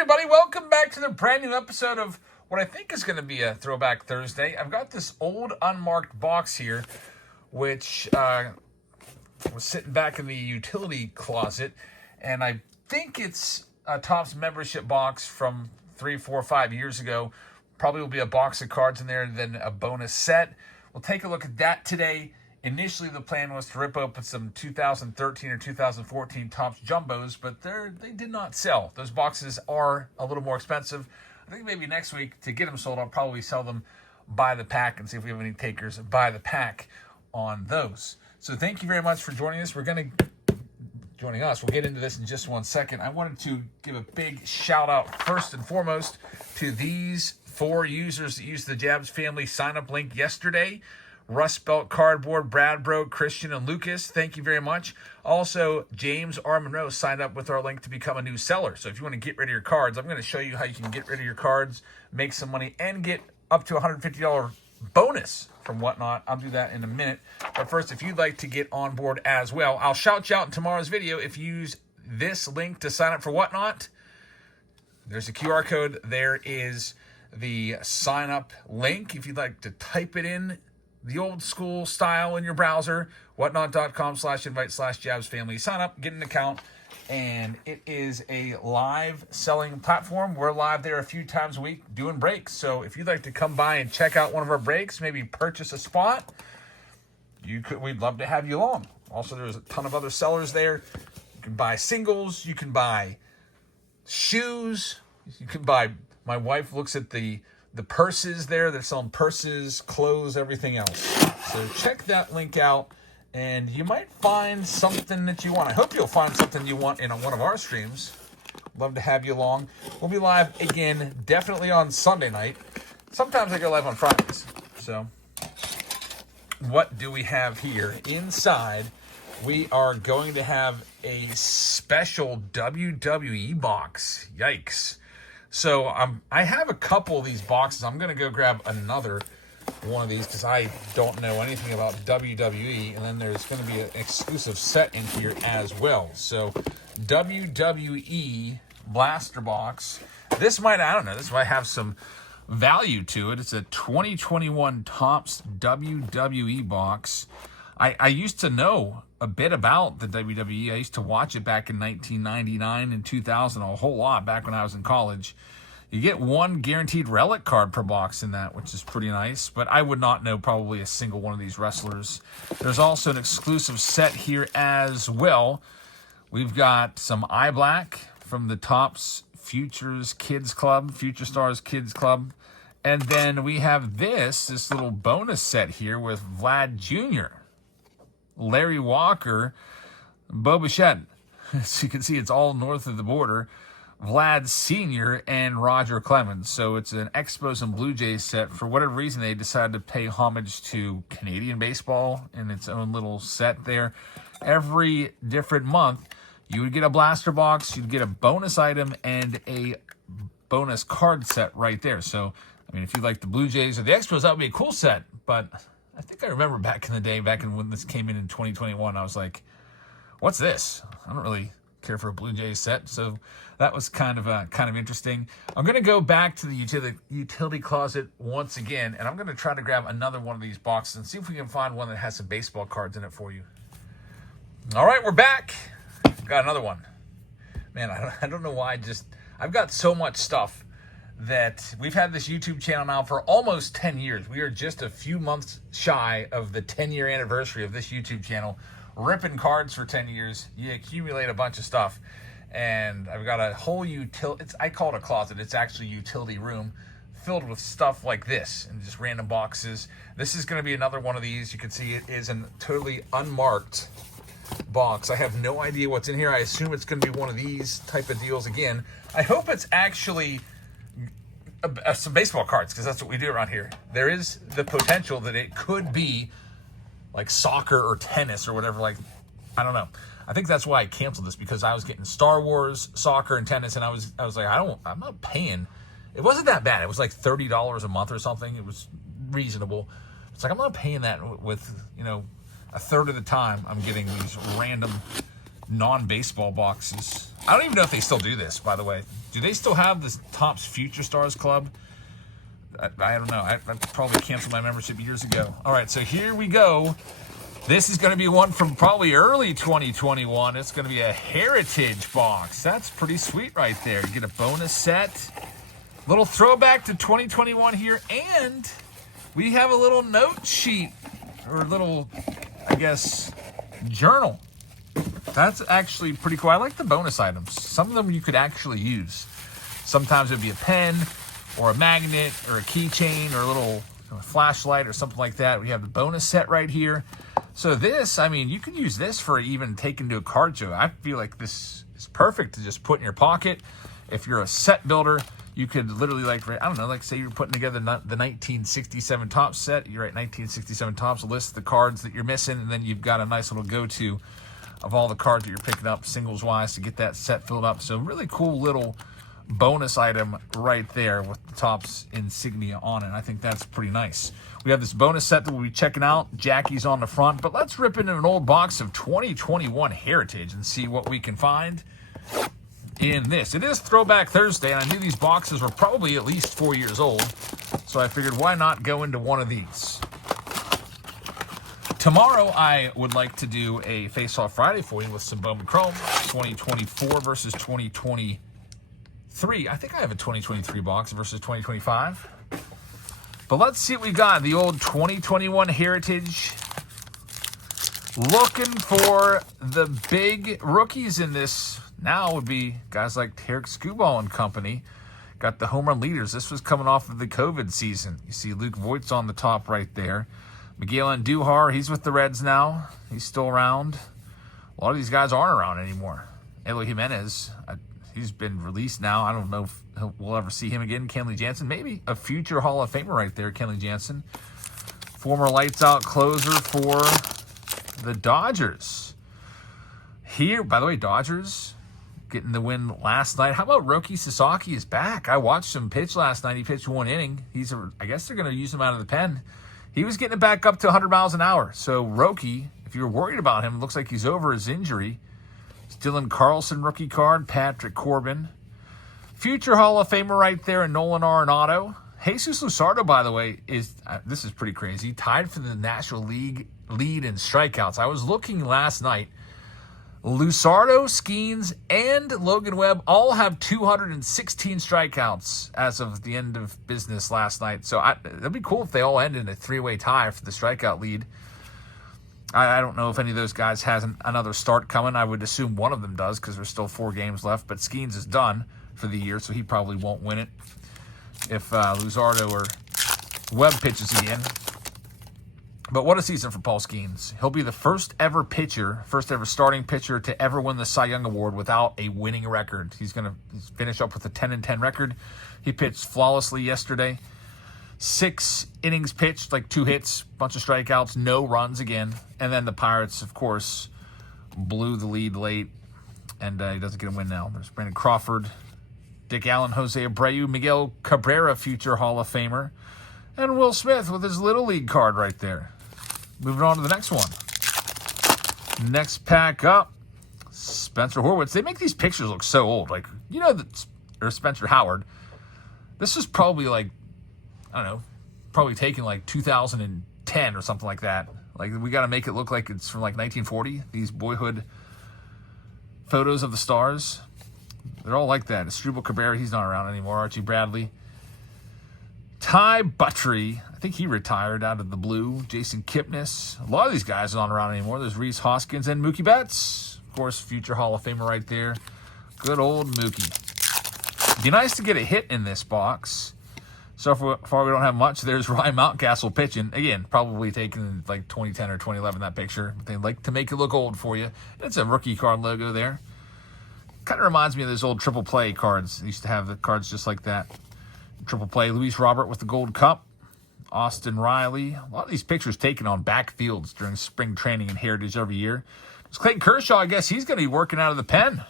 everybody. Welcome back to the brand new episode of what I think is going to be a Throwback Thursday. I've got this old unmarked box here, which was sitting back in the utility closet, and I think it's a Topps membership box from 3, 4, 5 years ago. Probably will be a box of cards in there, then a bonus set. We'll take a look at that today. Initially, the plan was to rip open some 2013 or 2014 Topps Jumbos, but they did not sell. Those boxes are a little more expensive. I think maybe next week, to get them sold, I'll probably sell them by the pack and see if we have any takers by the pack on those. So thank you very much for joining us. We'll get into this in just 1 second. I wanted to give a big shout out first and foremost to these 4 users that used the Jabs Family sign-up link yesterday. Rust Belt Cardboard, Brad Bro, Christian, and Lucas. Thank you very much. Also, James R. Monroe signed up with our link to become a new seller. So if you want to get rid of your cards, I'm going to show you how you can get rid of your cards, make some money, and get up to a $150 bonus from Whatnot. I'll do that in a minute. But first, if you'd like to get on board as well, I'll shout you out in tomorrow's video. If you use this link to sign up for Whatnot, there's a QR code. There is the sign up link. If you'd like to type it in the old school style in your browser, whatnot.com/invite/jabsfamily. Sign up, get an account, and it is a live selling platform. We're live there a few times a week doing breaks. So if you'd like to come by and check out one of our breaks, maybe purchase a spot, we'd love to have you along. Also, there's a ton of other sellers there. You can buy singles, you can buy shoes, you can buy, my wife looks at the purses there. They're selling purses, clothes, everything else. So check that link out, and you might find something that you want. I hope you'll find something you want in one of our streams. Love to have you along. We'll be live again, definitely on Sunday night. Sometimes I go live on Fridays. So what do we have here? Inside, we are going to have a special WWE box. Yikes. So I have a couple of these boxes. I'm going to go grab another one of these because I don't know anything about WWE. And then there's going to be an exclusive set in here as well. So WWE Blaster Box. This might have some value to it. It's a 2021 Topps WWE box. I used to know a bit about the WWE. I used to watch it back in 1999 and 2000, a whole lot back when I was in college. You get one guaranteed relic card per box in that, which is pretty nice, but I would not know probably a single one of these wrestlers. There's also an exclusive set here as well. We've got some eye black from the Topps Future Stars Kids Club. And then we have this little bonus set here with Vlad Jr., Larry Walker, Bo Bichette. As you can see, it's all north of the border. Vlad Sr. and Roger Clemens. So it's an Expos and Blue Jays set. For whatever reason, they decided to pay homage to Canadian baseball in its own little set there. Every different month, you would get a blaster box, you'd get a bonus item, and a bonus card set right there. So, I mean, if you like the Blue Jays or the Expos, that would be a cool set. But I think I remember back in the day, when this came in 2021, I was like, what's this? I don't really care for a Blue Jays set. So that was kind of interesting. I'm going to go back to the utility closet once again, and I'm going to try to grab another one of these boxes and see if we can find one that has some baseball cards in it for you. All right, we're back. Got another one. Man, I don't know why. I've got so much stuff that we've had this YouTube channel now for almost 10 years. We are just a few months shy of the 10-year anniversary of this YouTube channel. Ripping cards for 10 years. You accumulate a bunch of stuff. And I've got a whole I call it a closet. It's actually a utility room filled with stuff like this and just random boxes. This is going to be another one of these. You can see it is a totally unmarked box. I have no idea what's in here. I assume it's going to be one of these type of deals again. I hope it's actually some baseball cards, because that's what we do around here. There is the potential that it could be like soccer or tennis or whatever. Like, I don't know. I think that's why I canceled this, because I was getting Star Wars, soccer, and tennis, and I was like, I'm not paying. It wasn't that bad. It was like $30 a month or something. It was reasonable. It's like, I'm not paying that with, a third of the time I'm getting these random non-baseball boxes. I don't even know if they still do this, by the way. Do they still have the Topps Future Stars Club? I don't know. I probably canceled my membership years ago. All right, so here we go. This is going to be one from probably early 2021. It's going to be a Heritage box. That's pretty sweet right there. You get a bonus set. Little throwback to 2021 here. And we have a little note sheet. Or a little, I guess, journal. That's actually pretty cool. I like the bonus items. Some of them you could actually use. Sometimes it would be a pen or a magnet or a keychain or a little flashlight or something like that. We have the bonus set right here. So this, I mean, you could use this for even taking to a card show. I feel like this is perfect to just put in your pocket. If you're a set builder, you could literally, like, I don't know, like say you're putting together the 1967 Topps set. You're at 1967 Topps, list the cards that you're missing, and then you've got a nice little go-to of all the cards that you're picking up singles-wise to get that set filled up. So really cool little bonus item right there with the Topps insignia on it. I think that's pretty nice. We have this bonus set that we'll be checking out. Jackie's on the front, but let's rip into an old box of 2021 Heritage and see what we can find in this. It is Throwback Thursday, and I knew these boxes were probably at least 4 years old, so I figured why not go into one of these. Tomorrow, I would like to do a Face-Off Friday for you with some Bowman Chrome, 2024 versus 2023. I think I have a 2023 box versus 2025. But let's see what we got. The old 2021 Heritage. Looking for the big rookies in this. Now would be guys like Tarek Skubal and company. Got the home run leaders. This was coming off of the COVID season. You see Luke Voigt's on the top right there. Miguel Andujar, he's with the Reds now. He's still around. A lot of these guys aren't around anymore. Eloy Jimenez, he's been released now. I don't know if we'll ever see him again. Kenley Jansen, maybe a future Hall of Famer right there, Kenley Jansen. Former lights-out closer for the Dodgers. Here, by the way, Dodgers getting the win last night. How about Roki Sasaki is back? I watched him pitch last night. He pitched 1 inning. I guess they're going to use him out of the pen. He was getting it back up to 100 miles an hour. So Roki, if you were worried about him, it looks like he's over his injury. Dylan Carlson rookie card, Patrick Corbin. Future Hall of Famer right there in Nolan Arenado. Jesus Luzardo, by the way, this is pretty crazy, tied for the National League lead in strikeouts. I was looking last night. Luzardo, Skeens, and Logan Webb all have 216 strikeouts as of the end of business last night. So it'd be cool if they all end in a 3-way tie for the strikeout lead. I don't know if any of those guys has another start coming. I would assume one of them does because there's still 4 games left. But Skeens is done for the year, so he probably won't win it if Luzardo or Webb pitches again. But what a season for Paul Skeens. He'll be the first ever starting pitcher to ever win the Cy Young Award without a winning record. He's going to finish up with a 10-10 record. He pitched flawlessly yesterday. 6 innings pitched, like 2 hits, bunch of strikeouts, no runs again. And then the Pirates, of course, blew the lead late, and he doesn't get a win now. There's Brandon Crawford, Dick Allen, Jose Abreu, Miguel Cabrera, future Hall of Famer, and Will Smith with his Little League card right there. Moving on to the next one. Next pack up, Spencer Horwitz. They make these pictures look so old. Like, you know, or Spencer Howard. This was probably like, I don't know, probably taken like 2010 or something like that. Like, we got to make it look like it's from like 1940. These boyhood photos of the stars. They're all like that. Asdrubal Cabrera, he's not around anymore. Archie Bradley. Ty Buttrey, I think he retired out of the blue. Jason Kipnis. A lot of these guys aren't around anymore. There's Reese Hoskins and Mookie Betts. Of course, future Hall of Famer right there. Good old Mookie. It'd be nice to get a hit in this box. So far we don't have much. There's Ryan Mountcastle pitching. Again, probably taken like 2010 or 2011, that picture. But they like to make it look old for you. It's a rookie card logo there. Kind of reminds me of those old Triple Play cards. They used to have the cards just like that. Triple Play, Luis Robert with the Gold Cup. Austin Riley. A lot of these pictures taken on backfields during spring training and Heritage every year. It's Clayton Kershaw. I guess he's going to be working out of the pen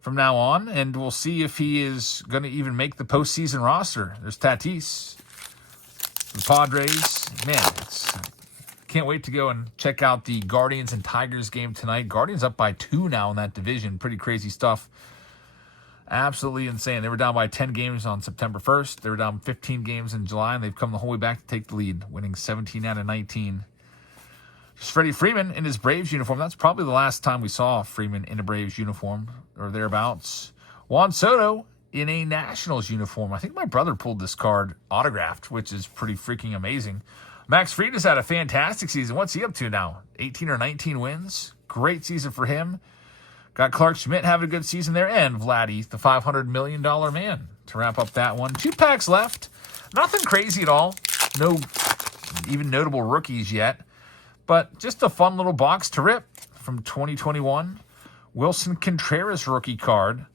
from now on, and we'll see if he is going to even make the postseason roster. There's Tatis, the Padres. Man, Can't wait to go and check out the Guardians and Tigers game tonight. Guardians up by 2 now in that division. Pretty crazy stuff. Absolutely insane. They were down by 10 games on September 1st. They were down 15 games in July, and they've come the whole way back to take the lead, winning 17 out of 19. Freddie Freeman in his Braves uniform. That's probably the last time we saw Freeman in a Braves uniform or thereabouts. Juan Soto in a Nationals uniform. I think my brother pulled this card autographed, which is pretty freaking amazing. Max Fried has had a fantastic season. What's he up to now? 18 or 19 wins. Great season for him. Got Clark Schmidt having a good season there. And Vladdy, the $500 million man, to wrap up that one. 2 packs left. Nothing crazy at all. No even notable rookies yet. But just a fun little box to rip from 2021. Wilson Contreras rookie card.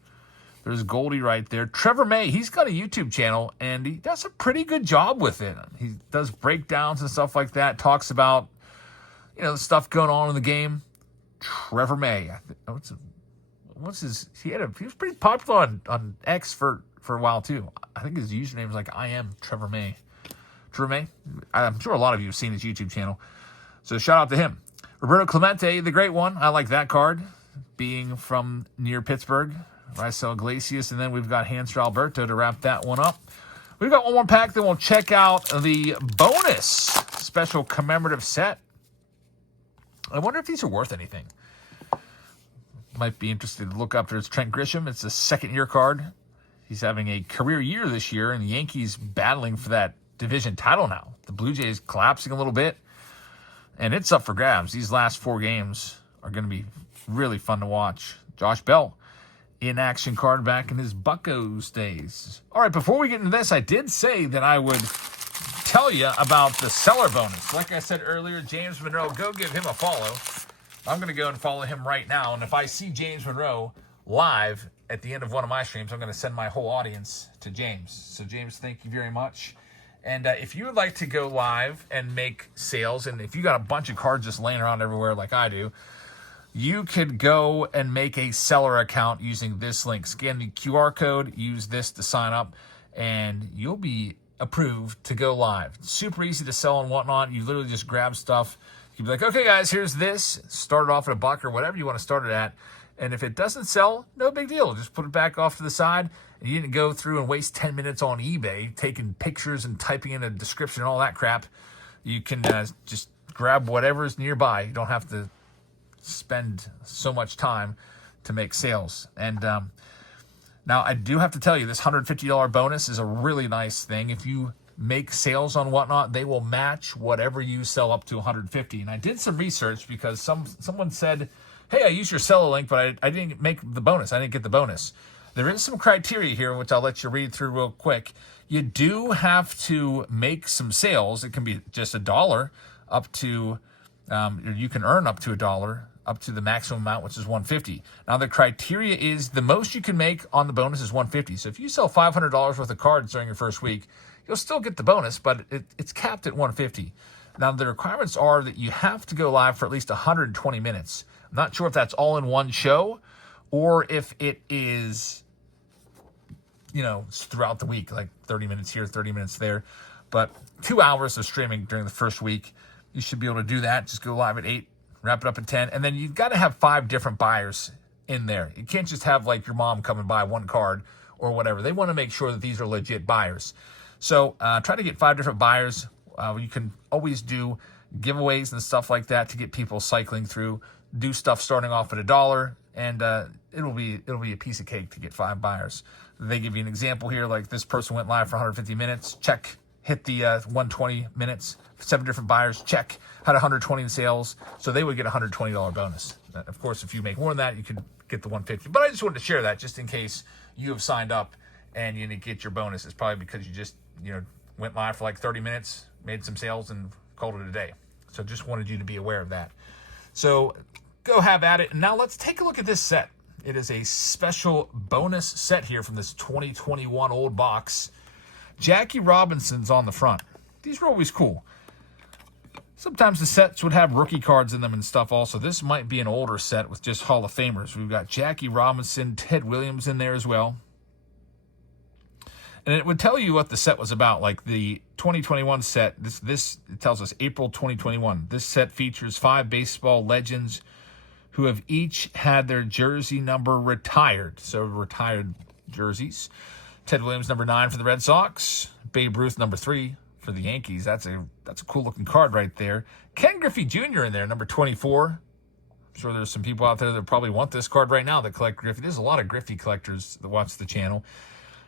There's Goldie right there. Trevor May, he's got a YouTube channel, and he does a pretty good job with it. He does breakdowns and stuff like that, talks about, the stuff going on in the game. Trevor May. What's his... He was pretty popular on X for a while, too. I think his username is like, I am Trevor May. Trevor May? I'm sure a lot of you have seen his YouTube channel. So shout out to him. Roberto Clemente, the great one. I like that card, being from near Pittsburgh. Raisel Iglesias, and then we've got Hanser Alberto to wrap that one up. We've got one more pack, then we'll check out the bonus special commemorative set. I wonder if these are worth anything. Might be interested to look up. There's Trent Grisham. It's a second-year card. He's having a career year this year, and the Yankees battling for that division title now. The Blue Jays collapsing a little bit, and it's up for grabs. These last 4 games are going to be really fun to watch. Josh Bell, in action card back in his Buccos days. All right, before we get into this, I did say that I would tell you about the seller bonus. Like I said earlier, James Monroe, go give him a follow. I'm going to go and follow him right now, and if I see James Monroe live at the end of one of my streams, I'm going to send my whole audience to James. So, James, thank you very much. And if you would like to go live and make sales, and if you got a bunch of cards just laying around everywhere like I do, you could go and make a seller account using this link. Scan the QR code, use this to sign up, and you'll be approved to go live. It's super easy to sell and whatnot. You literally just grab stuff. You'd be like, okay, guys, here's this. Start it off at $1 or whatever you want to start it at. And if it doesn't sell, no big deal. Just put it back off to the side. And you didn't go through and waste 10 minutes on eBay taking pictures and typing in a description and all that crap. You can just grab whatever's nearby. You don't have to spend so much time to make sales. And now I do have to tell you, this $150 bonus is a really nice thing. If you make sales on whatnot, they will match whatever you sell up to $150. And I did some research because someone said, hey, I used your seller link, but I didn't make the bonus. I didn't get the bonus. There is some criteria here, which I'll let you read through real quick. You do have to make some sales. It can be just $1 up to, or you can earn up to $1 up to the maximum amount, which is $150. Now, the criteria is the most you can make on the bonus is $150. So if you sell $500 worth of cards during your first week, you'll still get the bonus, but it's capped at $150. Now, the requirements are that you have to go live for at least 120 minutes. I'm not sure if that's all in one show or if it is, throughout the week, like 30 minutes here, 30 minutes there. But 2 hours of streaming during the first week, you should be able to do that. Just go live at 8, wrap it up at 10. And then you've got to have 5 different buyers in there. You can't just have like your mom come and buy one card or whatever. They want to make sure that these are legit buyers. So try to get 5 different buyers. You can always do giveaways and stuff like that to get people cycling through. Do stuff starting off at $1, and it'll be a piece of cake to get 5 buyers. They give you an example here, like this person went live for 150 minutes. Check. Hit the 120 minutes. 7 different buyers. Check. Had 120 in sales, so they would get a $120 bonus. Of course, if you make more than that, you could get the 150. But I just wanted to share that just in case you have signed up and you didn't get your bonus. It's probably because you just went live for like 30 minutes, made some sales, and called it a day. So just wanted you to be aware of that. So go have at it. And now let's take a look at this set. It is a special bonus set here from this 2021 old box. Jackie Robinson's on the front. These were always cool. Sometimes the sets would have rookie cards in them and stuff also. This might be an older set with just Hall of Famers. We've got Jackie Robinson, Ted Williams in there as well. And it would tell you what the set was about. Like the 2021 set, this it tells us April 2021. This set features 5 baseball legends who have each had their jersey number retired. So retired jerseys. Ted Williams, number 9 for the Red Sox. Babe Ruth, number 3 for the Yankees. That's a cool looking card right there. Ken Griffey Jr. in there, number 24. I'm sure there's some people out there that probably want this card right now that collect Griffey. There's a lot of Griffey collectors that watch the channel.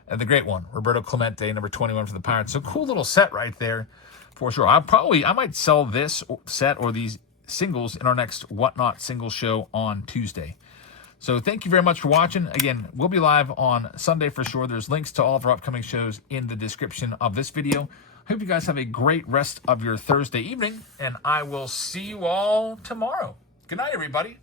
And the great one, Roberto Clemente, number 21 for the Pirates. So cool little set right there for sure. I might sell this set or these singles in our next Whatnot single show on Tuesday. So thank you very much for watching. Again, we'll be live on Sunday for sure. There's links to all of our upcoming shows in the description of this video. I hope you guys have a great rest of your Thursday evening, and I will see you all tomorrow. Good night, everybody.